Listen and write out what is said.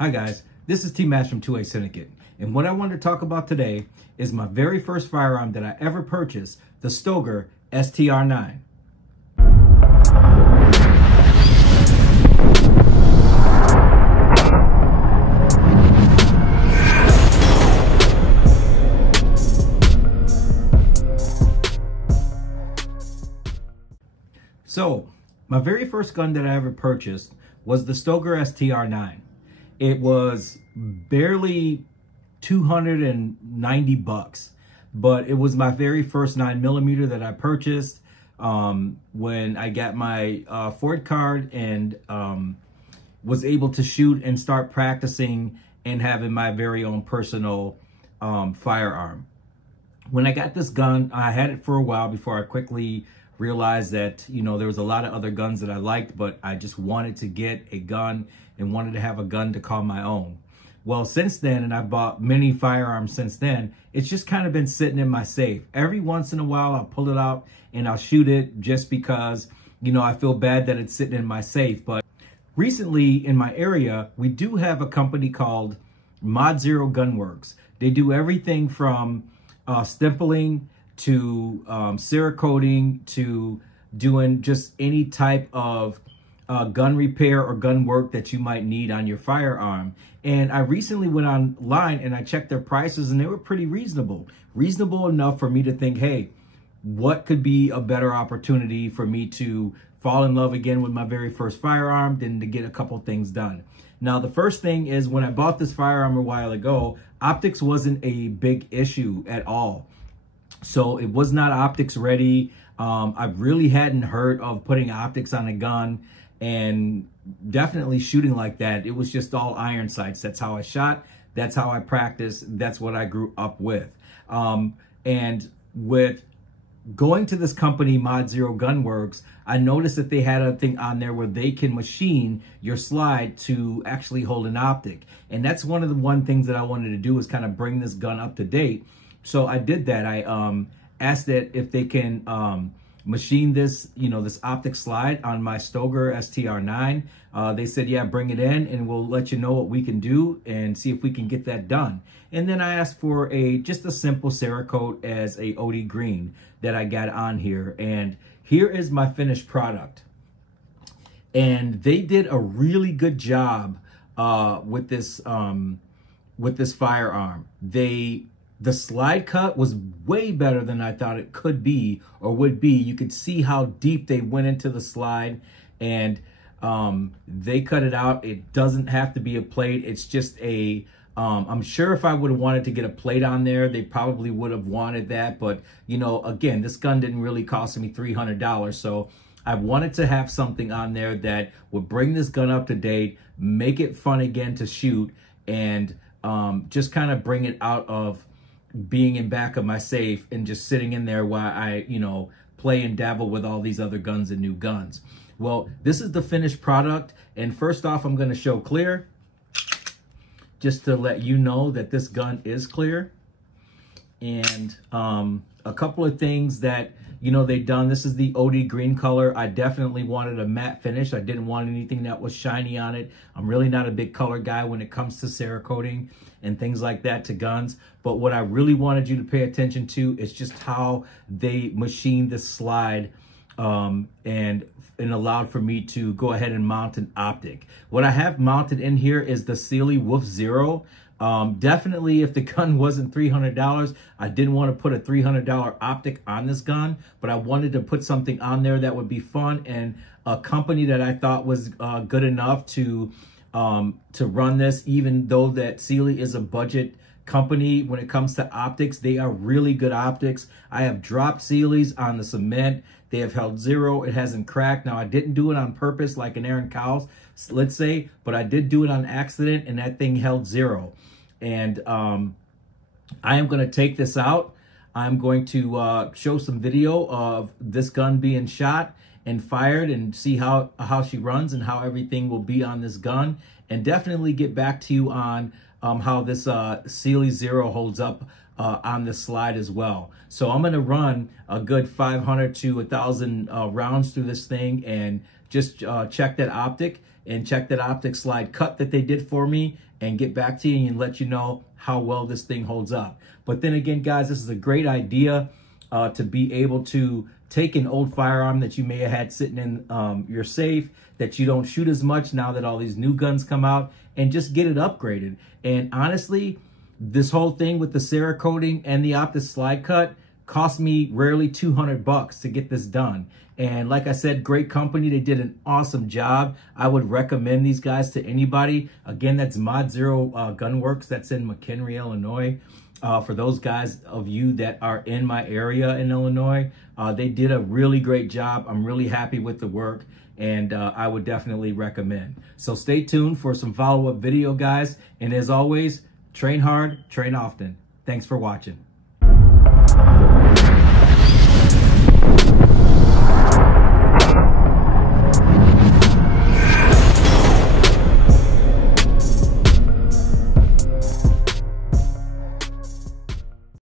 Hi guys, this is T-Mash from 2A Syndicate, and what I wanted to talk about today is my very first firearm that I ever purchased, the Stoeger STR9. So, my very first gun that I ever purchased was the Stoeger STR9. It was barely 290 bucks, but it was my very first 9mm that I purchased when I got my Ford card and was able to shoot and start practicing and having my very own personal firearm. When I got this gun, I had it for a while before I quickly realized that, you know, there was a lot of other guns that I liked, but I just wanted to get a gun and wanted to have a gun to call my own. Well, since then, and I've bought many firearms since then, it's just kind of been sitting in my safe. Every once in a while, I'll pull it out and I'll shoot it just because, you know, I feel bad that it's sitting in my safe. But recently in my area, we do have a company called Mod Zero Gunworks. They do everything from stippling to Cerakoting to doing just any type of gun repair or gun work that you might need on your firearm. And I recently went online and I checked their prices and they were pretty reasonable. Reasonable enough for me to think, hey, what could be a better opportunity for me to fall in love again with my very first firearm than to get a couple things done. Now, the first thing is when I bought this firearm a while ago, optics wasn't a big issue at all. So it was not optics ready. I really hadn't heard of putting optics on a gun and definitely shooting like that. It was just all iron sights. That's how I shot. That's how I practiced. That's what I grew up with. And with going to this company, Mod Zero Gunworks, I noticed that they had a thing on there where they can machine your slide to actually hold an optic. And that's one of the things that I wanted to do is kind of bring this gun up to date. So I did that. I asked that if they can machine this, you know, this optic slide on my Stoeger STR9. They said, yeah, bring it in and we'll let you know what we can do and see if we can get that done. And then I asked for just a simple Cerakote as a OD green that I got on here. And here is my finished product. And they did a really good job with this firearm. The slide cut was way better than I thought it could be or would be. You could see how deep they went into the slide and they cut it out. It doesn't have to be a plate. It's just I'm sure if I would have wanted to get a plate on there, they probably would have wanted that. But, you know, again, this gun didn't really cost me $300. So I wanted to have something on there that would bring this gun up to date, make it fun again to shoot, and just kind of bring it out of being in back of my safe and just sitting in there while I, you know, play and dabble with all these other guns and new guns. Well, this is the finished product. And first off, I'm going to show clear just to let you know that this gun is clear. And a couple of things that, you know, they've done. This is the OD green color. I definitely wanted a matte finish. I didn't want anything that was shiny on it. I'm really not a big color guy when it comes to Cerakoting and things like that to guns. But what I really wanted you to pay attention to is just how they machined this slide and allowed for me to go ahead and mount an optic. What I have mounted in here is the Sealy Wolf Zero. Definitely if the gun wasn't $300, I didn't want to put a $300 optic on this gun, but I wanted to put something on there that would be fun and a company that I thought was good enough to run this, even though that Sealy is a budget company when it comes to optics. They are really good optics. I have dropped Sealy's on the cement. They have held zero. It hasn't cracked. Now, I didn't do it on purpose like an Aaron Cowles, let's say, but I did do it on accident and that thing held zero. And I am going to take this out. I'm going to show some video of this gun being shot and fired and see how she runs and how everything will be on this gun, and definitely get back to you on how this Sealy Zero holds up on this slide as well. So I'm going to run a good 500 to 1,000 rounds through this thing and just check that optic and check that optic slide cut that they did for me and get back to you and let you know how well this thing holds up. But then again, guys, this is a great idea to be able to take an old firearm that you may have had sitting in your safe that you don't shoot as much now that all these new guns come out, and just get it upgraded. And honestly, this whole thing with the Cerakoting and the optic slide cut cost me rarely $200 to get this done. And like I said, great company. They did an awesome job. I would recommend these guys to anybody. Again, that's Mod Zero Gunworks. That's in McHenry, Illinois. For those guys of you that are in my area in Illinois, they did a really great job. I'm really happy with the work, and I would definitely recommend. So stay tuned for some follow-up video, guys. And as always, train hard, train often. Thanks for watching.